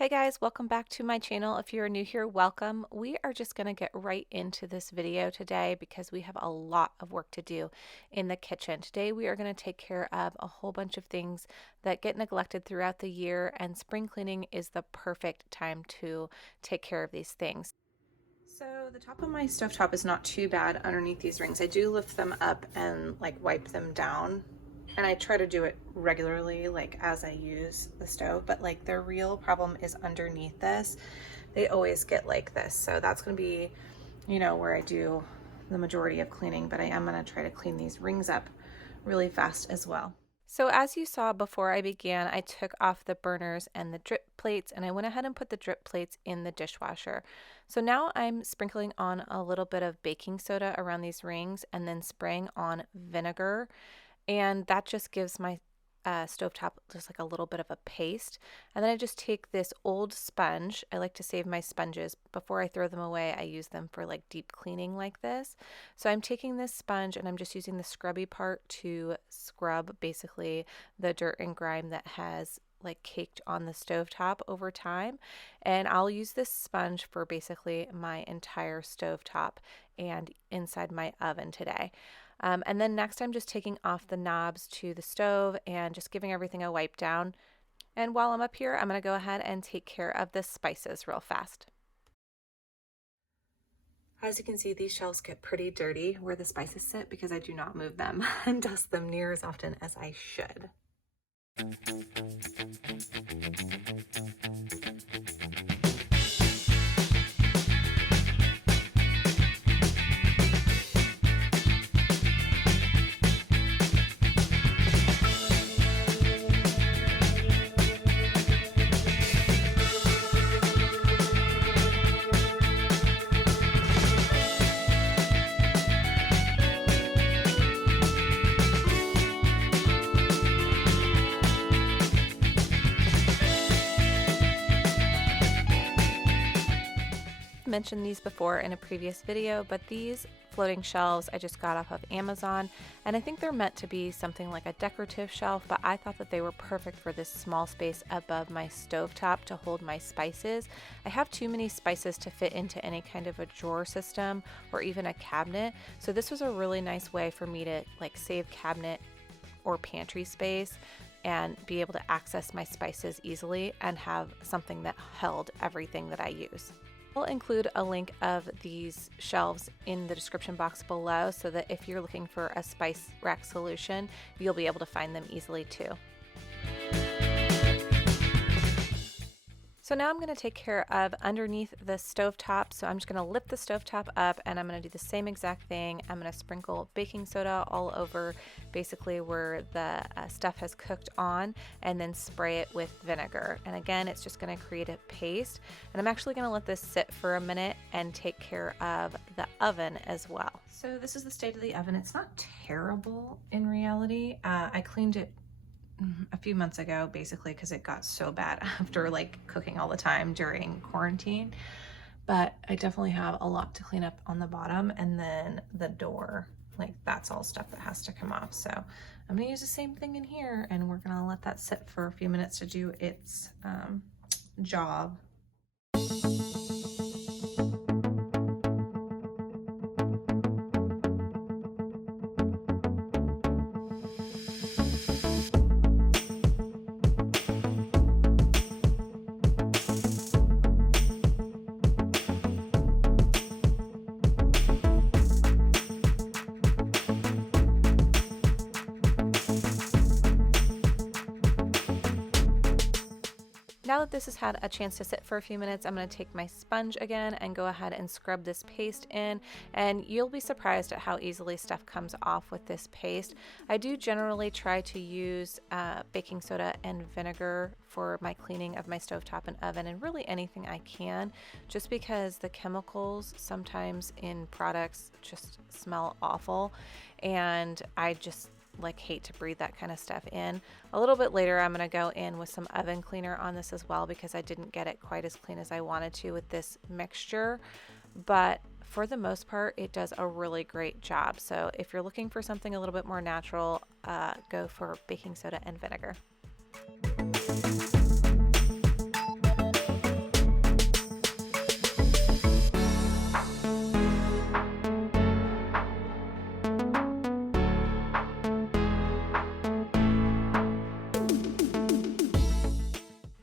Hey guys, welcome back to my channel. If you're new here, welcome. We are just going to get right into this video today because we have a lot of work to do in the kitchen. Today we are going to take care of a whole bunch of things that get neglected throughout the year, and spring cleaning is the perfect time to take care of these things. So the top of my stovetop is not too bad underneath these rings. I do lift them up and wipe them down, and I try to do it regularly as I use the stove, but the real problem is underneath this. They always get like this. So that's going to be, where I do the majority of cleaning, but I am going to try to clean these rings up really fast as well. So as you saw before I began, I took off the burners and the drip plates, and I went ahead and put the drip plates in the dishwasher. So now I'm sprinkling on a little bit of baking soda around these rings and then spraying on vinegar, and that just gives my stovetop just a little bit of a paste. And then I just take this old sponge. I like to save my sponges. Before I throw them away, I use them for deep cleaning like this. So I'm taking this sponge and I'm just using the scrubby part to scrub basically the dirt and grime that has caked on the stovetop over time. And I'll use this sponge for basically my entire stovetop and inside my oven today. And then next I'm just taking off the knobs to the stove and just giving everything a wipe down. And while I'm up here, I'm going to go ahead and take care of the spices real fast. As you can see, these shelves get pretty dirty where the spices sit because I do not move them and dust them near as often as I should. Mentioned these before in a previous video, but these floating shelves I just got off of Amazon, and I think they're meant to be something like a decorative shelf, but I thought that they were perfect for this small space above my stovetop to hold my spices. I have too many spices to fit into any kind of a drawer system or even a cabinet, so this was a really nice way for me to save cabinet or pantry space and be able to access my spices easily and have something that held everything that I use. I'll include a link of these shelves in the description box below so that if you're looking for a spice rack solution, you'll be able to find them easily too. So now I'm going to take care of underneath the stovetop. So I'm just going to lift the stovetop up and I'm going to do the same exact thing. I'm going to sprinkle baking soda all over basically where the stuff has cooked on, and then spray it with vinegar. And again, it's just going to create a paste. And I'm actually going to let this sit for a minute and take care of the oven as well. So this is the state of the oven. It's not terrible in reality. I cleaned it a few months ago basically because it got so bad after cooking all the time during quarantine, but I definitely have a lot to clean up on the bottom, and then the door, that's all stuff that has to come off. So I'm gonna use the same thing in here, and we're gonna let that sit for a few minutes to do its job. Now that this has had a chance to sit for a few minutes, I'm going to take my sponge again and go ahead and scrub this paste in, and you'll be surprised at how easily stuff comes off with this paste. I do generally try to use baking soda and vinegar for my cleaning of my stovetop and oven, and really anything I can, just because the chemicals sometimes in products just smell awful, and I just hate to breathe that kind of stuff in. A little bit later I'm going to go in with some oven cleaner on this as well because I didn't get it quite as clean as I wanted to with this mixture, but for the most part it does a really great job. So if you're looking for something a little bit more natural, go for baking soda and vinegar.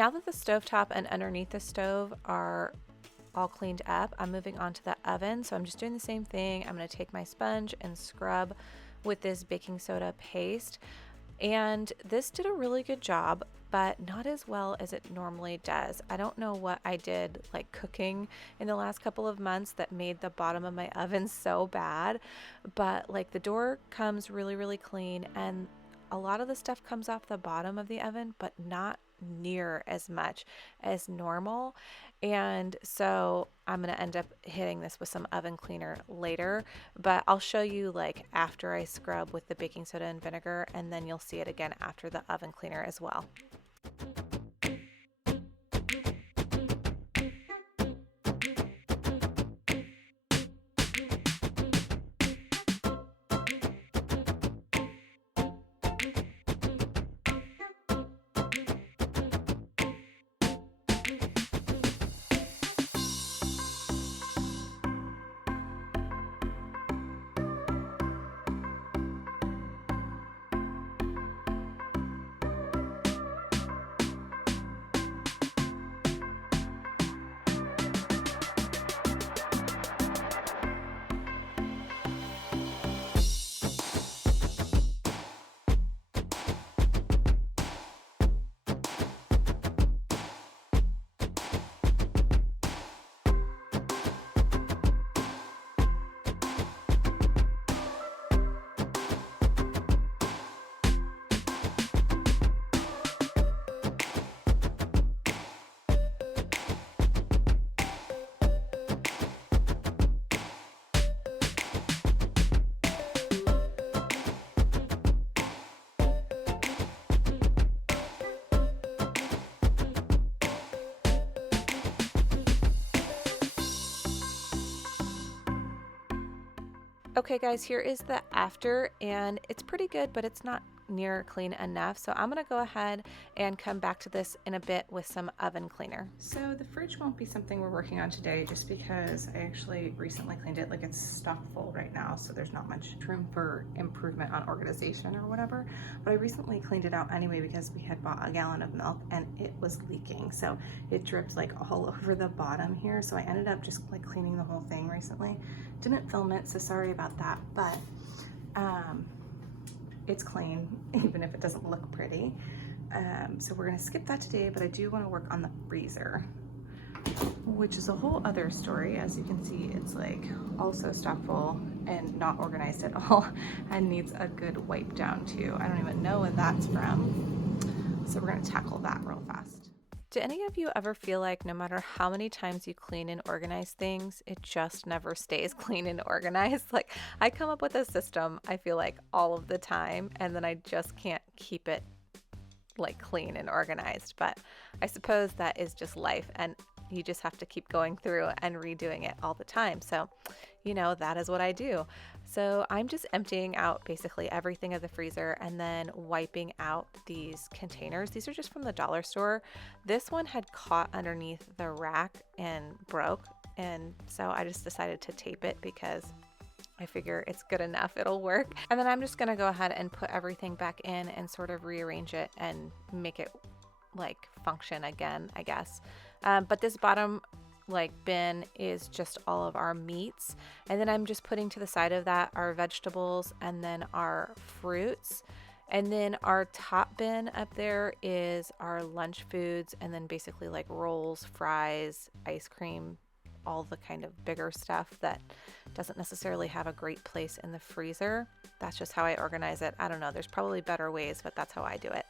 Now that the stovetop and underneath the stove are all cleaned up, I'm moving on to the oven. So I'm just doing the same thing. I'm going to take my sponge and scrub with this baking soda paste. And this did a really good job, but not as well as it normally does. I don't know what I did like cooking in the last couple of months that made the bottom of my oven so bad, but like the door comes really, really clean, and a lot of the stuff comes off the bottom of the oven, but not near as much as normal. And so I'm going to end up hitting this with some oven cleaner later, but I'll show you like after I scrub with the baking soda and vinegar, and then you'll see it again after the oven cleaner as well. Okay guys, here is the after, and it's pretty good, but it's not near clean enough. So I'm gonna go ahead and come back to this in a bit with some oven cleaner. So the fridge won't be something we're working on today just because I actually recently cleaned it. Like, it's stuck full right now, so there's not much room for improvement on organization or whatever. But I recently cleaned it out anyway because we had bought a gallon of milk and it was leaking. So it dripped like all over the bottom here. So I ended up just like cleaning the whole thing recently. Didn't film it, so sorry about that, but it's clean, even if it doesn't look pretty. So we're gonna skip that today, but I do wanna work on the freezer, which is a whole other story. As you can see, it's like also stuck full and not organized at all and needs a good wipe down too. I don't even know what that's from. So we're gonna tackle that real fast. Do any of you ever feel like no matter how many times you clean and organize things, it just never stays clean and organized? Like, I come up with a system, I feel like, all of the time, and then I just can't keep it like clean and organized. But I suppose that is just life, and you just have to keep going through and redoing it all the time. So, you know, that is what I do. So I'm just emptying out basically everything of the freezer and then wiping out these containers. These are just from the dollar store. This one had caught underneath the rack and broke, and so I just decided to tape it because I figure it's good enough, it'll work. And then I'm just gonna go ahead and put everything back in and sort of rearrange it and make it like function again, I guess. But this bottom like bin is just all of our meats, and then I'm just putting to the side of that our vegetables and then our fruits, and then our top bin up there is our lunch foods, and then basically like rolls, fries, ice cream, all the kind of bigger stuff that doesn't necessarily have a great place in the freezer. That's just how I organize it. I don't know, there's probably better ways, but that's how I do it.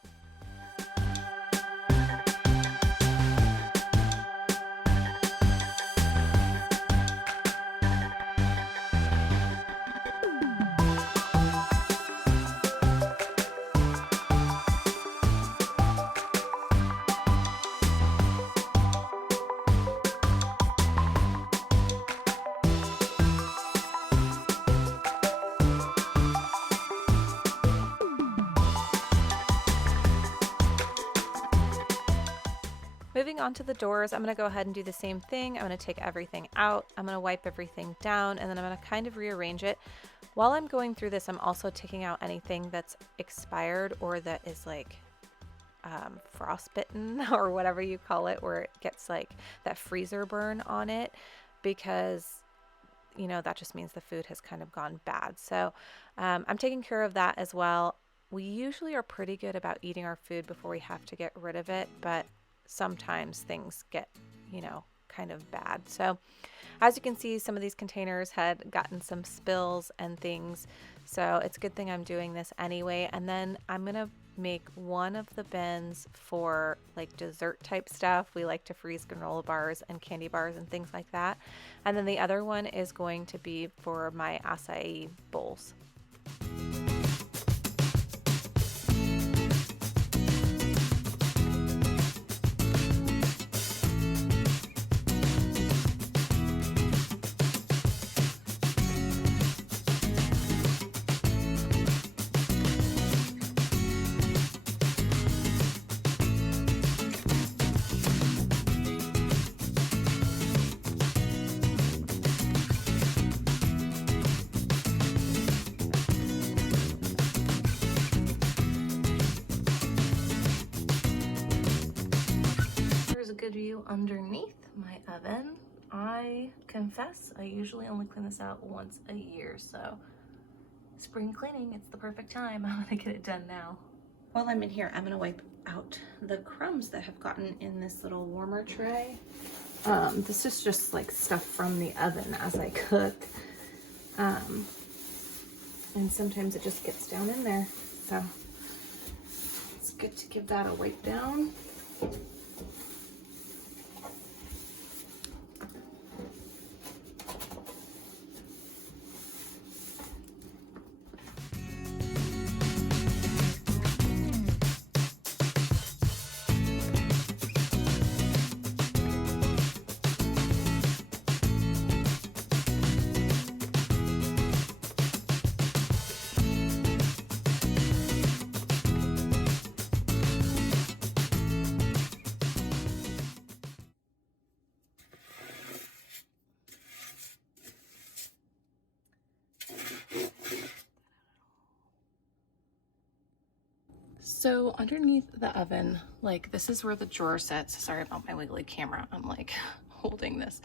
Moving on to the doors, I'm going to go ahead and do the same thing. I'm going to take everything out. I'm going to wipe everything down, and then I'm going to kind of rearrange it. While I'm going through this, I'm also taking out anything that's expired or that is like frostbitten or whatever you call it, where it gets like that freezer burn on it, because you know that just means the food has kind of gone bad. So I'm taking care of that as well. We usually are pretty good about eating our food before we have to get rid of it, but sometimes things get, you know, kind of bad. So as you can see, some of these containers had gotten some spills and things, so it's a good thing I'm doing this anyway. And then I'm gonna make one of the bins for like dessert type stuff. We like to freeze granola bars and candy bars and things like that. And then the other one is going to be for my acai bowls. A good view underneath my oven. I confess I usually only clean this out once a year, so spring cleaning, it's the perfect time. I'm gonna get it done now. While I'm in here, I'm gonna wipe out the crumbs that have gotten in this little warmer tray. This is just like stuff from the oven as I cook, and sometimes it just gets down in there, so it's good to give that a wipe down. So underneath the oven, like this is where the drawer sits. Sorry about my wiggly camera. I'm like holding this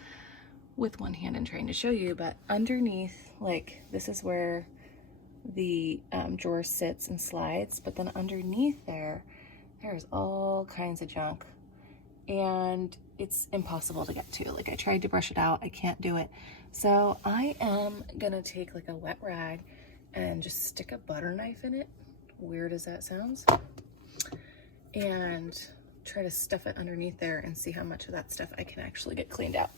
with one hand and trying to show you, but underneath, like this is where the drawer sits and slides, but then underneath there's all kinds of junk and it's impossible to get to. Like I tried to brush it out, I can't do it. So I am gonna take like a wet rag and just stick a butter knife in it, weird as that sounds, and try to stuff it underneath there and see how much of that stuff I can actually get cleaned out.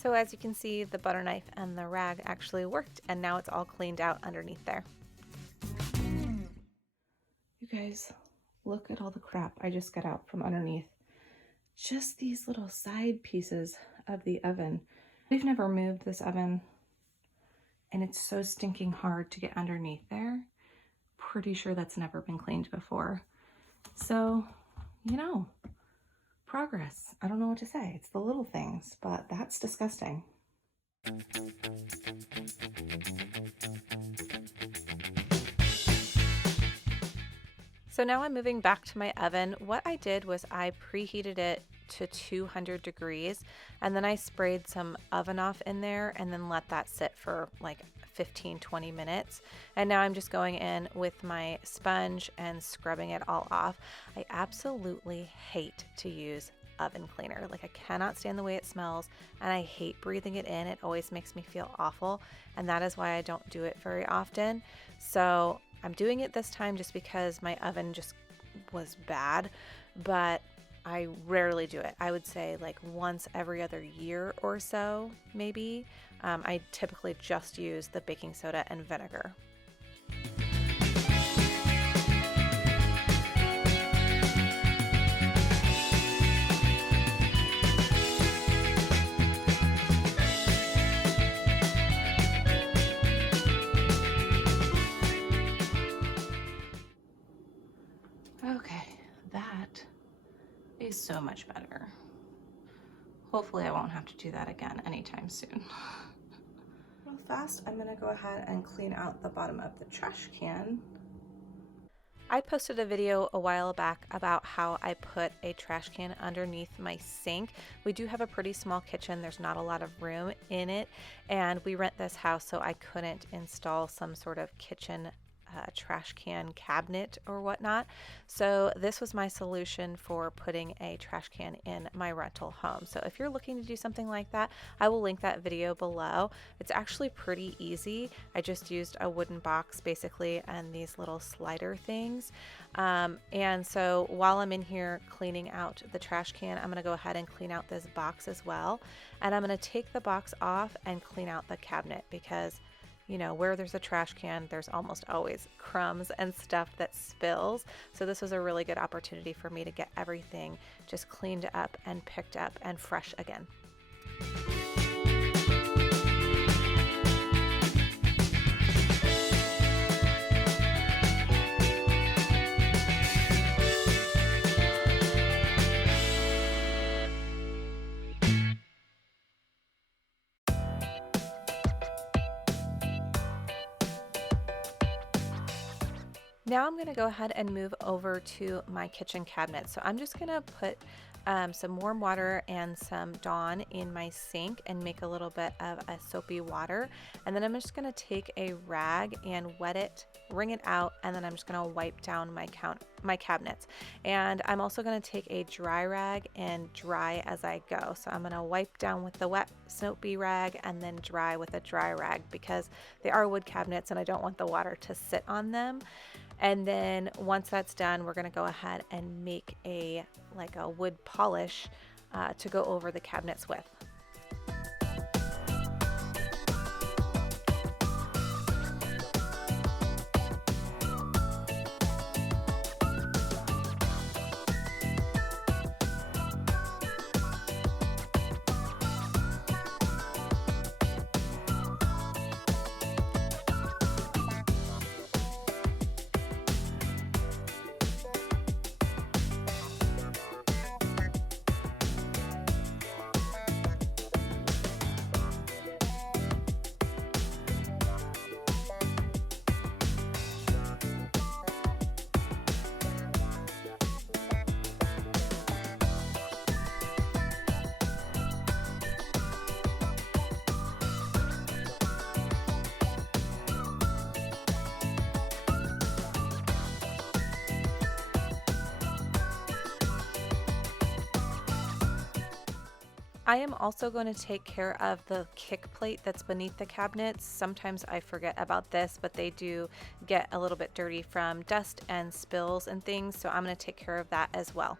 So as you can see, the butter knife and the rag actually worked, and now it's all cleaned out underneath there. You guys, look at all the crap I just got out from underneath. Just these little side pieces of the oven. We've never moved this oven, and it's so stinking hard to get underneath there. Pretty sure that's never been cleaned before. So, you know, progress. I don't know what to say. It's the little things, but that's disgusting. So now I'm moving back to my oven. What I did was I preheated it to 200 degrees, and then I sprayed some oven off in there and then let that sit for like 15-20 minutes. And now I'm just going in with my sponge and scrubbing it all off. I absolutely hate to use oven cleaner. Like I cannot stand the way it smells, and I hate breathing it in. It always makes me feel awful, and that is why I don't do it very often. So I'm doing it this time just because my oven just was bad, but I rarely do it. I would say like once every other year or so, maybe. I typically just use the baking soda and vinegar. Okay, that is so much better. Hopefully I won't have to do that again anytime soon. Real fast, I'm gonna go ahead and clean out the bottom of the trash can. I posted a video a while back about how I put a trash can underneath my sink. We do have a pretty small kitchen. There's not a lot of room in it, and we rent this house, so I couldn't install some sort of kitchen trash can cabinet or whatnot. So this was my solution for putting a trash can in my rental home. So if you're looking to do something like that, I will link that video below. It's actually pretty easy. I just used a wooden box basically and these little slider things. And so while I'm in here cleaning out the trash can, I'm going to go ahead and clean out this box as well. And I'm going to take the box off and clean out the cabinet because you know, where there's a trash can, there's almost always crumbs and stuff that spills. So this was a really good opportunity for me to get everything just cleaned up and picked up and fresh again. Now I'm going to go ahead and move over to my kitchen cabinet. So I'm just going to put some warm water and some Dawn in my sink and make a little bit of a soapy water. And then I'm just going to take a rag and wet it, wring it out, and then I'm just going to wipe down my cabinets. And I'm also going to take a dry rag and dry as I go. So I'm going to wipe down with the wet soapy rag and then dry with a dry rag because they are wood cabinets and I don't want the water to sit on them. And then once that's done, we're going to go ahead and make a wood polish to go over the cabinets with. I am also going to take care of the kick plate that's beneath the cabinets. Sometimes I forget about this, but they do get a little bit dirty from dust and spills and things, so I'm going to take care of that as well.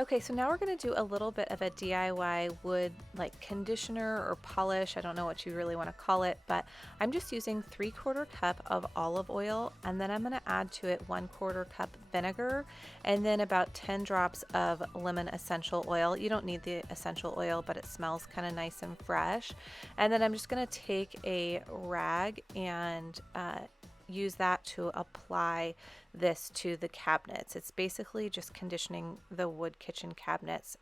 Okay, so now we're going to do a little bit of a DIY wood conditioner or polish. I don't know what you really want to call it, but I'm just using 3/4 cup of olive oil, and then I'm going to add to it 1/4 cup vinegar, and then about 10 drops of lemon essential oil. You don't need the essential oil, but it smells kind of nice and fresh. And then I'm just going to take a rag and use that to apply this to the cabinets. It's basically just conditioning the wood kitchen cabinets.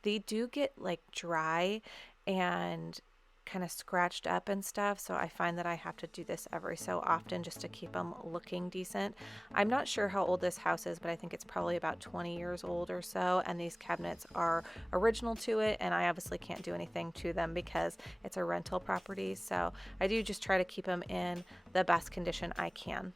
They do get dry and kind of scratched up and stuff, so I find that I have to do this every so often just to keep them looking decent. I'm not sure how old this house is, but I think it's probably about 20 years old or so, and these cabinets are original to it, and I obviously can't do anything to them because it's a rental property, so I do just try to keep them in the best condition I can.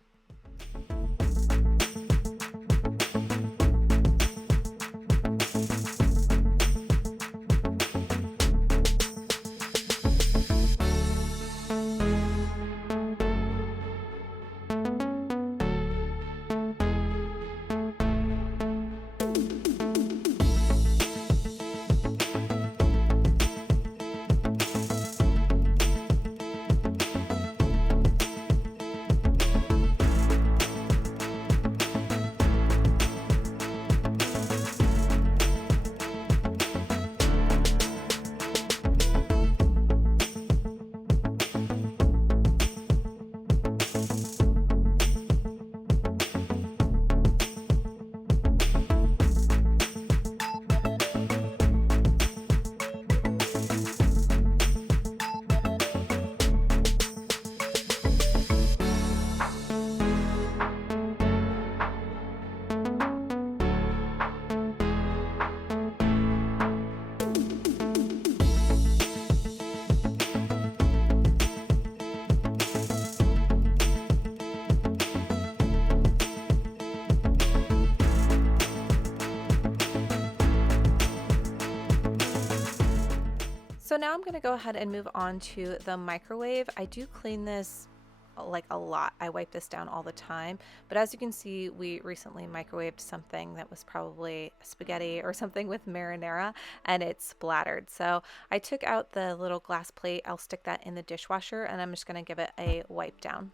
So now I'm going to go ahead and move on to the microwave. I do clean this like a lot. I wipe this down all the time, but as you can see, we recently microwaved something that was probably spaghetti or something with marinara, and it splattered. So I took out the little glass plate. I'll stick that in the dishwasher, and I'm just going to give it a wipe down.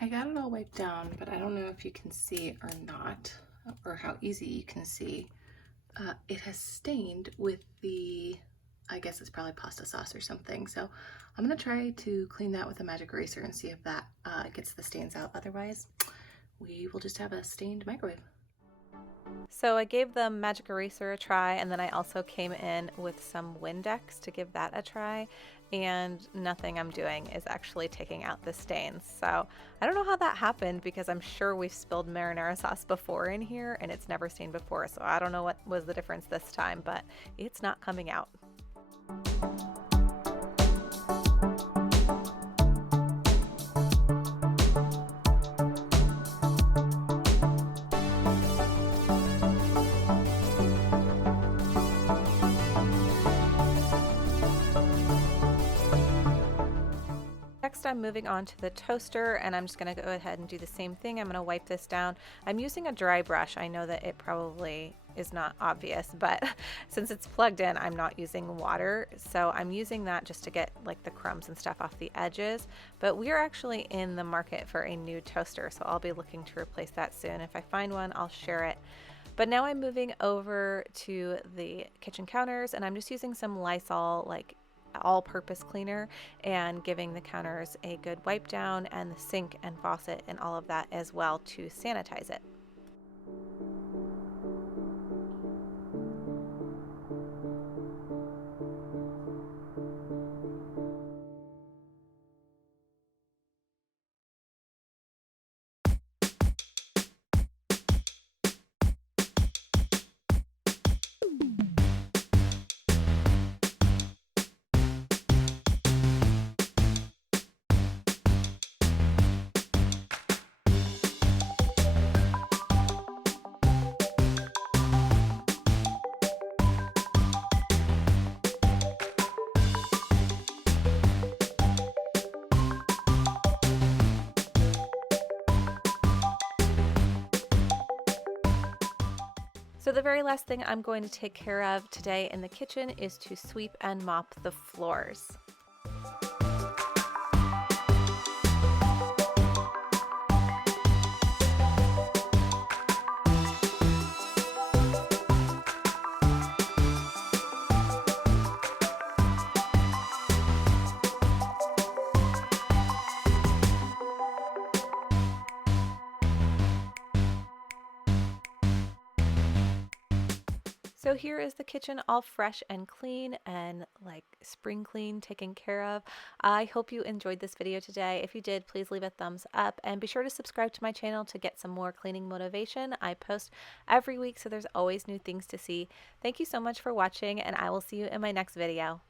I got it all wiped down, but I don't know if you can see it or not, or how easy you can see. It has stained with the, I guess it's probably pasta sauce or something. So I'm gonna try to clean that with a magic eraser and see if that gets the stains out. Otherwise, we will just have a stained microwave. So I gave the magic eraser a try, and then I also came in with some Windex to give that a try, and nothing I'm doing is actually taking out the stains. So I don't know how that happened, because I'm sure we've spilled marinara sauce before in here and it's never stained before, so I don't know what was the difference this time, but it's not coming out. Next, I'm moving on to the toaster, and I'm just going to go ahead and do the same thing. I'm going to wipe this down. I'm using a dry brush. I know that it probably is not obvious, but since it's plugged in, I'm not using water. So I'm using that just to get like the crumbs and stuff off the edges. But we are actually in the market for a new toaster, so I'll be looking to replace that soon. If I find one, I'll share it. But now I'm moving over to the kitchen counters, and I'm just using some Lysol like all-purpose cleaner and giving the counters a good wipe down, and the sink and faucet and all of that as well to sanitize it. So the very last thing I'm going to take care of today in the kitchen is to sweep and mop the floors. So here is the kitchen all fresh and clean and like spring clean, taken care of. I hope you enjoyed this video today. If you did, please leave a thumbs up and be sure to subscribe to my channel to get some more cleaning motivation. I post every week, so there's always new things to see. Thank you so much for watching, and I will see you in my next video.